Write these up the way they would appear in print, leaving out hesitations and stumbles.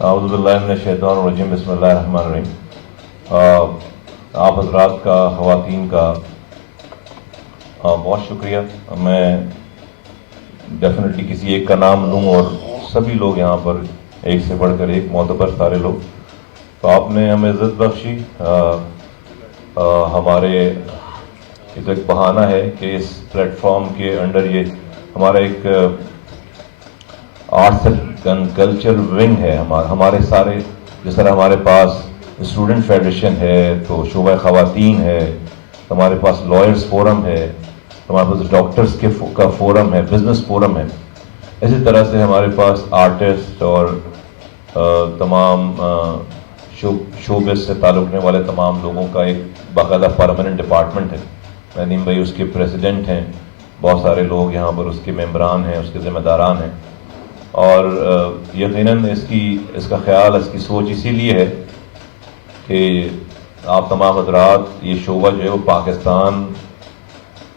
اعوذ باللہ من الشیطان الرجیم، بسم اللہ الرحمن الرحیم۔ آپ حضرات کا، خواتین کا بہت شکریہ۔ میں ڈیفینیٹلی کسی ایک کا نام لوں اور سبھی لوگ یہاں پر ایک سے بڑھ کر ایک معتبر سارے لوگ، تو آپ نے ہمیں عزت بخشی۔ ہمارے یہ تو ایک بہانہ ہے کہ اس پلیٹ فارم کے انڈر یہ ہمارا ایک آرٹس اینڈ کلچر ونگ ہے، ہمارے سارے، جس طرح ہمارے پاس اسٹوڈنٹ فیڈریشن ہے، تو شعبہ خواتین ہے، ہمارے پاس لائرز فورم ہے، ہمارے پاس ڈاکٹرز کا فورم ہے، بزنس فورم ہے، اسی طرح سے ہمارے پاس آرٹسٹ اور تمام شعبے سے تعلق رکھنے والے تمام لوگوں کا ایک باقاعدہ پرماننٹ ڈپارٹمنٹ ہے۔ ندیم بھائی اس کے پریزیڈنٹ ہیں، بہت سارے لوگ یہاں پر اس کے ممبران ہیں، اس کے ذمہ داران ہیں، اور یقیناً اس کا خیال، اس کی سوچ اسی لیے ہے کہ آپ تمام حضرات، یہ شعبہ جو ہے وہ پاکستان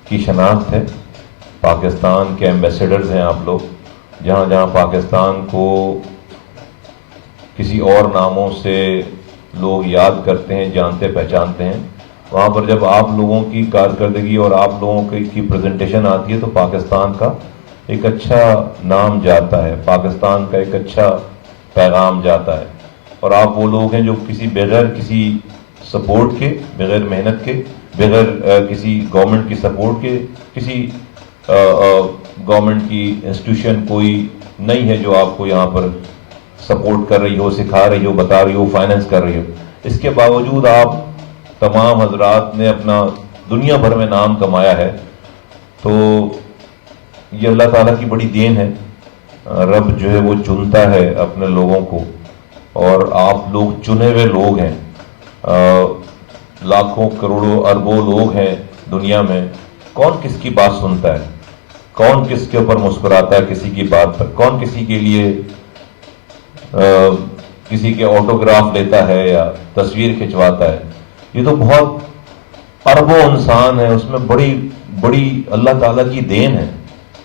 کی شناخت ہے، پاکستان کے ایمبیسیڈرز ہیں آپ لوگ۔ جہاں جہاں پاکستان کو کسی اور ناموں سے لوگ یاد کرتے ہیں، جانتے پہچانتے ہیں، وہاں پر جب آپ لوگوں کی کارکردگی اور آپ لوگوں کی پریزنٹیشن آتی ہے تو پاکستان کا ایک اچھا نام جاتا ہے، پاکستان کا ایک اچھا پیغام جاتا ہے۔ اور آپ وہ لوگ ہیں جو بغیر کسی سپورٹ کے، بغیر محنت کے، بغیر کسی گورنمنٹ کی سپورٹ کے، کسی گورنمنٹ کی انسٹیٹیوشن کوئی نہیں ہے جو آپ کو یہاں پر سپورٹ کر رہی ہو، سکھا رہی ہو، بتا رہی ہو، فائننس کر رہی ہو۔ اس کے باوجود آپ تمام حضرات نے اپنا دنیا بھر میں نام کمایا ہے، تو یہ اللہ تعالیٰ کی بڑی دین ہے۔ رب جو ہے وہ چنتا ہے اپنے لوگوں کو، اور آپ لوگ چنے ہوئے لوگ ہیں۔ لاکھوں کروڑوں اربوں لوگ ہیں دنیا میں، کون کس کی بات سنتا ہے، کون کس کے اوپر مسکراتا ہے کسی کی بات پر، کون کسی کے لیے کسی کے آٹوگراف لیتا ہے یا تصویر کھنچواتا ہے۔ یہ تو بہت اربوں انسان ہیں، اس میں بڑی بڑی اللہ تعالیٰ کی دین ہے،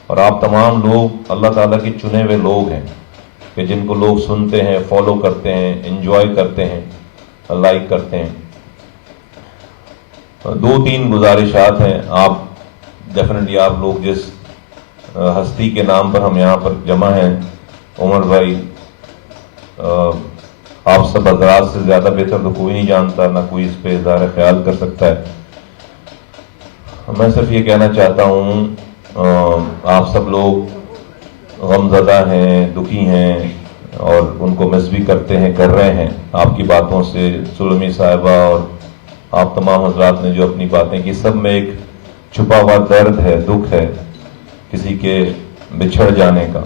اور آپ تمام لوگ اللہ تعالیٰ کے چنے ہوئے لوگ ہیں کہ جن کو لوگ سنتے ہیں، فالو کرتے ہیں، انجوائے کرتے ہیں، لائک کرتے ہیں۔ دو تین گزارشات ہیں۔ آپ ڈیفینیٹلی آپ لوگ جس ہستی کے نام پر ہم یہاں پر جمع ہیں، عمر بھائی، آپ سب حضرات سے زیادہ بہتر تو کوئی نہیں جانتا، نہ کوئی اس پہ اظہار خیال کر سکتا ہے۔ میں صرف یہ کہنا چاہتا ہوں، آپ سب لوگ غم زدہ ہیں، دکھی ہیں، اور ان کو مس بھی کرتے ہیں، کر رہے ہیں آپ کی باتوں سے۔ سلمی صاحبہ اور آپ تمام حضرات نے جو اپنی باتیں کی، سب میں ایک چھپا ہوا درد ہے، دکھ ہے کسی کے بچھڑ جانے کا،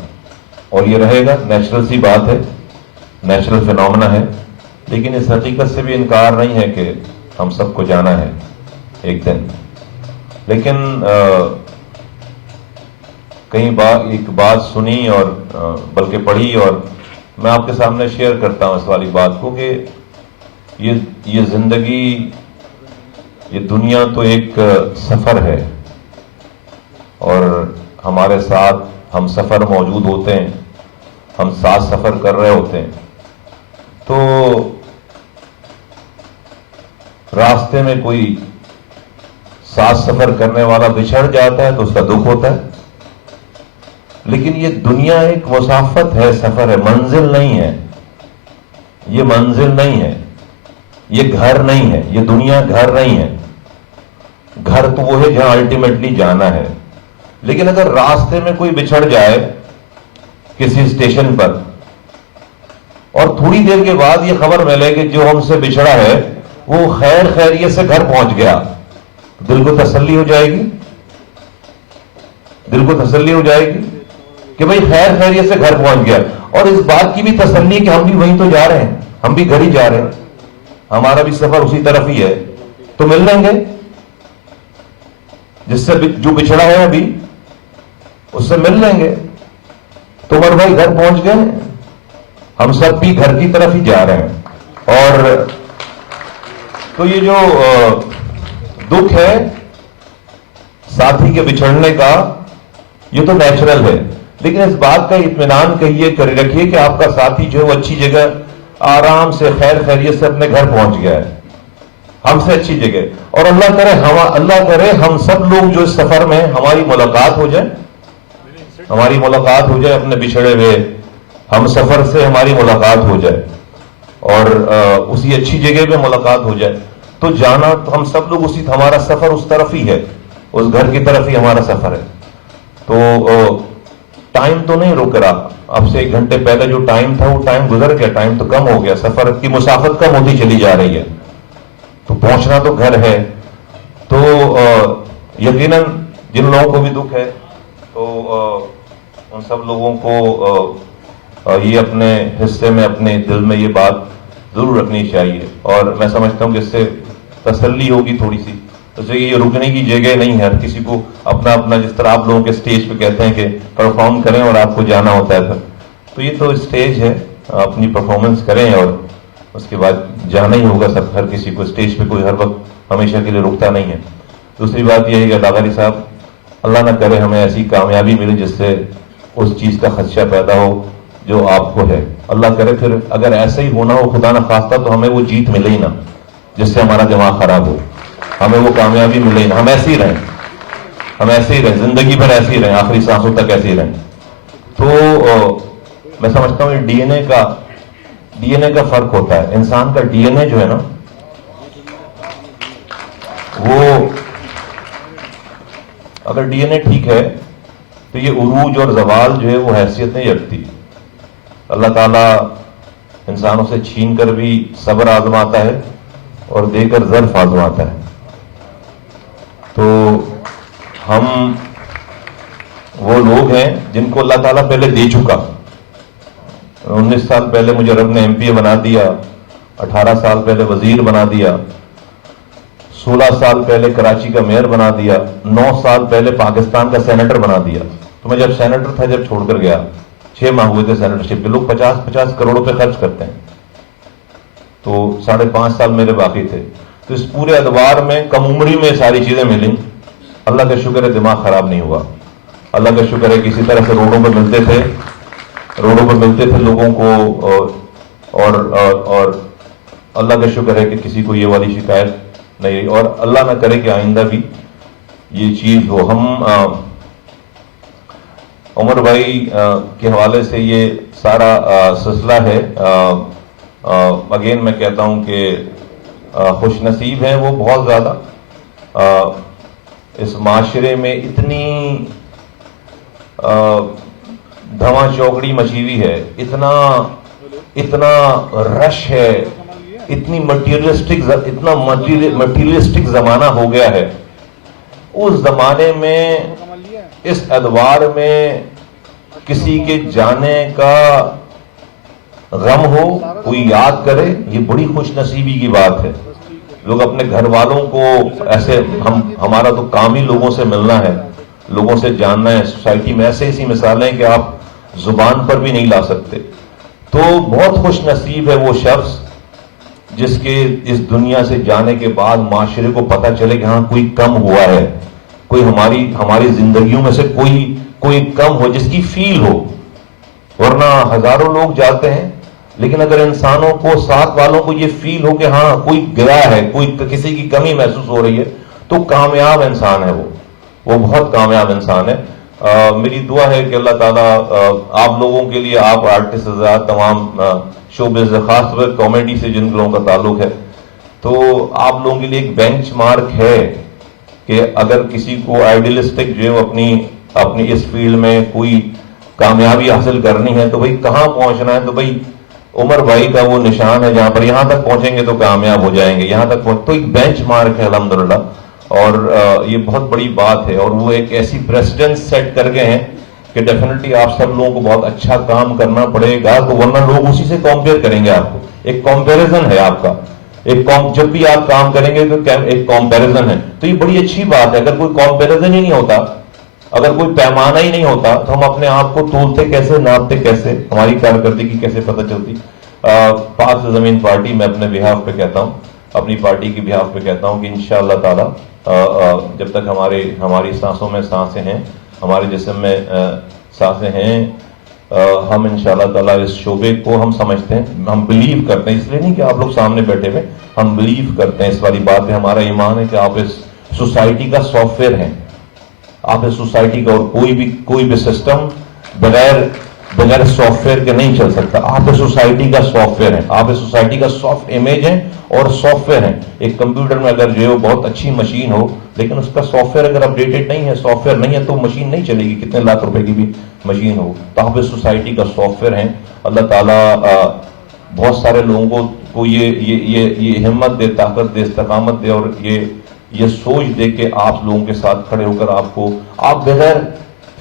اور یہ رہے گا، نیچرل سی بات ہے، نیچرل فینومنا ہے، لیکن اس حقیقت سے بھی انکار نہیں ہے کہ ہم سب کو جانا ہے ایک دن۔ لیکن کئی بار ایک بات سنی اور بلکہ پڑھی، اور میں آپ کے سامنے شیئر کرتا ہوں اس والی بات کو، کہ یہ زندگی، یہ دنیا تو ایک سفر ہے، اور ہمارے ساتھ ہم سفر موجود ہوتے ہیں، ہم ساتھ سفر کر رہے ہوتے ہیں، تو راستے میں کوئی ساتھ سفر کرنے والا بچھڑ جاتا ہے تو اس کا دکھ ہوتا ہے، لیکن یہ دنیا ایک مسافت ہے، سفر ہے، منزل نہیں ہے، یہ منزل نہیں ہے، یہ گھر نہیں ہے، یہ دنیا گھر نہیں ہے۔ گھر تو وہ ہے جہاں الٹیمیٹلی جانا ہے، لیکن اگر راستے میں کوئی بچھڑ جائے کسی اسٹیشن پر، اور تھوڑی دیر کے بعد یہ خبر ملے کہ جو ہم سے بچھڑا ہے وہ خیر خیریت سے گھر پہنچ گیا، دل کو تسلی ہو جائے گی، دل کو تسلی ہو جائے گی کہ بھئی خیر خیریت سے گھر پہنچ گیا، اور اس بات کی بھی تسلی کہ ہم بھی وہیں تو جا رہے ہیں، ہم بھی گھر ہی جا رہے ہیں، ہمارا بھی سفر اسی طرف ہی ہے، تو مل لیں گے، جس سے جو بچھڑا ہے ابھی اس سے مل لیں گے۔ تو عمر بھائی گھر پہنچ گئے، ہم سب بھی گھر کی طرف ہی جا رہے ہیں، اور تو یہ جو دکھ ہے ساتھی کے بچھڑنے کا، یہ تو نیچرل ہے، لیکن اس بات کا اطمینان کہیے کر رکھیے کہ آپ کا ساتھی جو ہے وہ اچھی جگہ آرام سے خیر خیریت سے اپنے گھر پہنچ گیا ہے، ہم سے اچھی جگہ. اور اللہ کرے ہم سب لوگ جو اس سفر میں ہماری ملاقات ہو جائے، اپنے بچھڑے ہوئے ہم سفر سے ہماری ملاقات ہو جائے اور اسی اچھی جگہ پہ ملاقات ہو جائے، تو جانا تو ہم سب لوگ ہمارا سفر اس طرف ہی ہے، اس گھر کی طرف ہی ہمارا سفر ہے. تو ٹائم تو نہیں رک رہا، اب سے 1 گھنٹے پہلے جو ٹائم تھا وہ ٹائم گزر گیا، ٹائم تو کم ہو گیا، سفر کی مسافت کم ہوتی چلی جا رہی ہے، تو پہنچنا تو گھر ہے. تو یقیناً جن لوگوں کو بھی دکھ ہے تو ان سب لوگوں کو یہ اپنے حصے میں، اپنے دل میں یہ بات ضرور رکھنی چاہیے. اور میں سمجھتا ہوں کہ اس سے تسلی ہوگی تھوڑی سی. تو یہ رکنے کی جگہ نہیں ہے، ہر کسی کو اپنا اپنا، جس طرح آپ لوگوں کے اسٹیج پہ کہتے ہیں کہ پرفارم کریں اور آپ کو جانا ہوتا ہے پھر، تو یہ تو اسٹیج ہے، اپنی پرفارمنس کریں اور اس کے بعد جانا ہی ہوگا سب. ہر کسی کو اسٹیج پہ کوئی ہر وقت ہمیشہ کے لیے رکتا نہیں ہے. دوسری بات یہ ہے کہ داغاری صاحب، اللہ نہ کرے ہمیں ایسی کامیابی ملے جس سے اس چیز کا خدشہ پیدا ہو جو آپ کو ہے. اللہ کرے پھر اگر ایسا ہی ہونا ہو خدا نہ خواستہ تو ہمیں وہ جیت ملے ہی نہ جس سے ہمارا دماغ خراب ہو، ہمیں وہ کامیابی ملے ہی نہ. ہم ایسے ہی رہیں زندگی بھر ایسے ہی رہیں، آخری سانسوں تک ایسے ہی رہیں. تو میں سمجھتا ہوں ڈی این اے کا فرق ہوتا ہے. انسان کا ڈی این اے جو ہے نا، وہ اگر ڈی این اے ٹھیک ہے تو یہ عروج اور زوال جو ہے وہ حیثیت نہیں رکھتی. اللہ تعالیٰ انسانوں سے چھین کر بھی صبر آزماتا ہے اور دے کر ظرف آزماتا ہے. تو ہم وہ لوگ ہیں جن کو اللہ تعالیٰ پہلے دے چکا. 19 سال پہلے مجھے رب نے MP بنا دیا، 18 سال پہلے وزیر بنا دیا، 16 سال پہلے کراچی کا میئر بنا دیا، 9 سال پہلے پاکستان کا سینیٹر بنا دیا. تو میں جب سینیٹر تھا، جب چھوڑ کر گیا، 6 ماہ ہوئے تھے سینیٹرشپ کے، لوگ 50 کروڑ روپے خرچ کرتے ہیں، تو 5.5 سال میرے باقی تھے. تو اس پورے ادوار میں کم عمری میں ساری چیزیں ملیں. اللہ کا شکر ہے دماغ خراب نہیں ہوا. اللہ کا شکر ہے کسی طرح سے روڈوں پہ ملتے تھے لوگوں کو، اور اللہ کا شکر ہے کہ کسی کو یہ والی شکایت نہیں، اور اللہ نہ کرے کہ آئندہ بھی یہ چیز ہو. ہم عمر بھائی کے حوالے سے یہ سارا سلسلہ ہے. اگین میں کہتا ہوں کہ خوش نصیب ہیں وہ بہت زیادہ. اس معاشرے میں اتنی دھما چوکڑی مچی ہوئی ہے، اتنا رش ہے، اتنا مٹیریلسٹک زمانہ ہو گیا ہے. اس زمانے میں، اس ادوار میں کسی کے جانے کا غم ہو، کوئی یاد کرے، یہ بڑی خوش نصیبی کی بات ہے. لوگ اپنے گھر والوں کو ایسے، ہمارا تو کام ہی لوگوں سے ملنا ہے، لوگوں سے جاننا ہے. سوسائٹی میں ایسی مثالیں کہ آپ زبان پر بھی نہیں لا سکتے. تو بہت خوش نصیب ہے وہ شخص جس کے اس دنیا سے جانے کے بعد معاشرے کو پتہ چلے کہ ہاں کوئی کم ہوا ہے، کوئی ہماری زندگیوں میں سے کوئی کم ہو جس کی فیل ہو. ورنہ ہزاروں لوگ جاتے ہیں، لیکن اگر انسانوں کو، ساتھ والوں کو یہ فیل ہو کہ ہاں کوئی گیا ہے، کوئی کسی کی کمی محسوس ہو رہی ہے، تو کامیاب انسان ہے وہ بہت کامیاب انسان ہے. میری دعا ہے کہ اللہ تعالیٰ آپ لوگوں کے لیے، آپ آرٹسٹ حضرات، تمام شوبز، خاص طور پر کامیڈی سے جن لوگوں کا تعلق ہے، تو آپ لوگوں کے لیے ایک بینچ مارک ہے کہ اگر کسی کو آئیڈیلسٹک جو اپنی اس فیلڈ میں کوئی کامیابی حاصل کرنی ہے تو بھئی کہاں پہنچنا ہے، تو بھئی عمر بھائی کا وہ نشان ہے جہاں پر یہاں تک پہنچیں گے تو کامیاب ہو جائیں گے، یہاں تک تو ایک بینچ مارک ہے الحمدللہ. اور یہ بہت بڑی بات ہے، اور وہ ایک ایسی پریسیڈنس سیٹ کر گئے ہیں کہ ڈیفینیٹلی آپ سب لوگوں کو بہت اچھا کام کرنا پڑے گا، تو ورنہ لوگ اسی سے کمپیئر کریں گے. آپ کو ایک کمپیریزن ہے، آپ کا جب بھی آپ کام کریں گے تو ایک کمپیریزن ہے. تو یہ بڑی اچھی بات ہے. اگر کوئی کمپیریزن ہی نہیں ہوتا، اگر کوئی پیمانہ ہی نہیں ہوتا، تو ہم اپنے آپ کو تولتے کیسے، ناپتے کیسے، ہماری کارکردگی کیسے پتہ چلتی. پاک زمین پارٹی، میں اپنے بہاف پہ کہتا ہوں، اپنی پارٹی کی بہاف پہ کہتا ہوں کہ انشاءاللہ تعالی جب تک ہماری سانسوں میں سانسیں ہیں، ہمارے جسم میں سانسیں ہیں. ہم انشاءاللہ تعالیٰ اس شعبے کو ہم سمجھتے ہیں, ہم بلیو کرتے ہیں, اس لیے نہیں کہ آپ لوگ سامنے بیٹھے ہوئے, ہم بلیو کرتے ہیں اس والی بات پہ. ہمارا ایمان ہے کہ آپ اس سوسائٹی کا سافٹ ویئر ہیں, آپ اس سوسائٹی کا, اور کوئی بھی سسٹم بغیر سافٹ ویئر کے نہیں چل سکتا. آپ اس سوسائٹی کا سافٹ ویئر ہیں, آپ اس سوسائٹی کا سافٹ امیج ہیں اور سافٹ ویئر ہیں. ایک کمپیوٹر میں اگر جو ہے وہ بہت اچھی مشین ہو, لیکن اس کا سافٹ ویئر اگر اپڈیٹڈ نہیں ہے, سافٹ ویئر نہیں ہے, تو مشین نہیں چلے گی, کتنے لاکھ روپے کی بھی مشین ہو. تو آپ اس سوسائٹی کا سافٹ ویئر ہیں. اللہ تعالیٰ بہت سارے لوگوں کو یہ ہمت دے, طاقت دے, استقامت دے, اور یہ سوچ دے کہ آپ لوگوں کے ساتھ کھڑے ہو کر آپ بغیر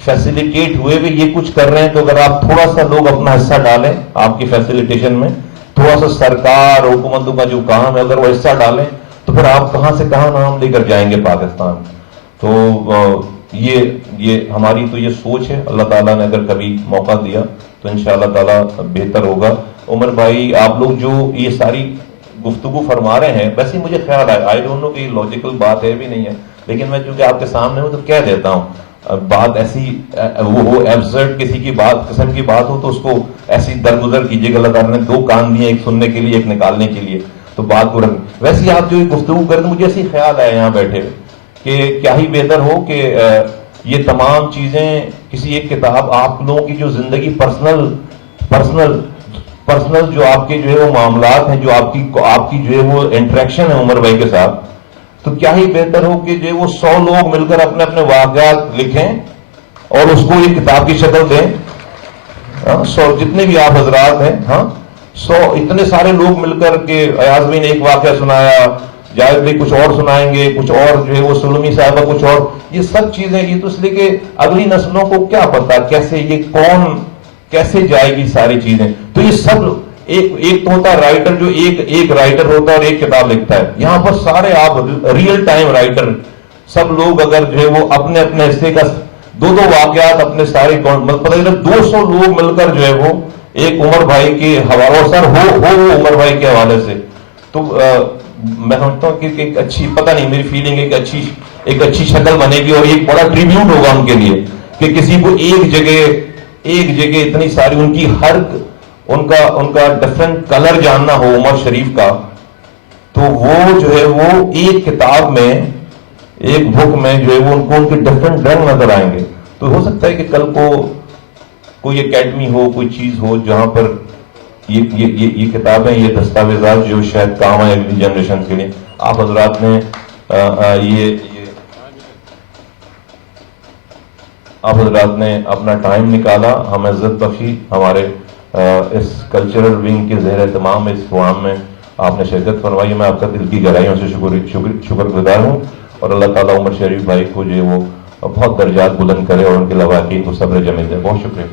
فیسیلیٹیٹ ہوئے بھی یہ کچھ کر رہے ہیں. تو اگر آپ تھوڑا سا لوگ اپنا حصہ ڈالیں آپ کی فیسیلیٹیشن میں, تھوڑا سا سرکار حکومتوں کا جو کام ہے اگر وہ حصہ ڈالیں, تو پھر آپ کہاں سے کہاں نام لے کر جائیں گے پاکستان. تو یہ ہماری تو یہ سوچ ہے. اللہ تعالیٰ نے اگر کبھی موقع دیا تو انشاءاللہ تعالیٰ بہتر ہوگا. عمر بھائی, آپ لوگ جو یہ ساری گفتگو فرما رہے ہیں, ویسے مجھے خیال ہے, آئی ڈونٹ نو کہ یہ لاجیکل بات ہے بھی نہیں ہے, لیکن میں چونکہ آپ کے سامنے ہوں تو کہہ دیتا ہوں. بات ایسی وہ ایبسرڈ کسی کی بات قسم کی بات ہو تو اس کو ایسی درگزر کیجیے کہ اللہ تعالیٰ نے دو کان دیے, ایک سننے کے لیے ایک نکالنے کے لیے, تو بات کو رکھ. ویسے آپ جو گفتگو کرتے, مجھے ایسی خیال آیا یہاں بیٹھے کہ کیا ہی بہتر ہو کہ یہ تمام چیزیں کسی ایک کتاب, آپ لوگوں کی جو زندگی پرسنل جو آپ کے جو ہے وہ معاملات ہیں, جو آپ کی جو ہے وہ انٹریکشن ہے عمر بھائی کے ساتھ, تو کیا ہی بہتر ہو کہ جو وہ 100 لوگ مل کر اپنے اپنے واقعات لکھیں اور اس کو ایک کتاب کی شکل دیں. 100 جتنے بھی آپ حضرات ہیں, 100 اتنے سارے لوگ مل کر کہ ایاز بھائی نے ایک واقعہ سنایا, جاوید بھائی کچھ اور سنائیں گے, کچھ اور جو ہے وہ سلمی صاحبہ کچھ اور, یہ سب چیزیں, یہ تو اس لیے کہ اگلی نسلوں کو کیا پتا کیسے یہ کون کیسے جائے گی ساری چیزیں. تو یہ سب ایک تو ہوتا ہے رائٹر, جو ایک رائٹر ہوتا ہے اور ایک کتاب لکھتا ہے. یہاں پر سارے آپ ریئل ٹائم رائٹر, سب لوگ اگر جو ہے وہ اپنے اپنے حصے کا دو واقعات اپنے سارے پتہ چلا 200 لوگ مل کر جو ہے وہ ایک عمر بھائی کے حوالے, اور سر ہو عمر بھائی کے حوالے سے, تو میں سمجھتا ہوں کہ ایک اچھی, پتہ نہیں میری فیلنگ ایک اچھی شکل بنے گی, اور ایک بڑا ٹریبیوٹ ہوگا ان کے لیے کہ کسی کو ایک جگہ اتنی ساری ان کا ڈفرنٹ کلر جاننا ہو عمر شریف کا, تو وہ جو ہے وہ ایک کتاب میں, ایک بک میں جو ہے وہ ان کے ڈفرنٹ رنگ نظر آئیں گے. تو ہو سکتا ہے کہ کل کو کوئی اکیڈمی ہو, کوئی چیز ہو جہاں پر یہ کتابیں, یہ دستاویزات جو شاید کام آئے اگلی جنریشن کے لیے. آپ حضرات نے آپ حضرات نے اپنا ٹائم نکالا, ہم عزت بخشی, ہمارے اس کلچرل ونگ کے زیر اہتمام اس پروگرام میں آپ نے شرکت فرمائی. میں آپ کا دل کی گہرائیوں سے شکر گزار ہوں, اور اللہ تعالیٰ عمر شریف بھائی کو جو وہ بہت درجات بلند کرے اور ان کے لواحقین کو صبر جمیل دے. بہت شکریہ.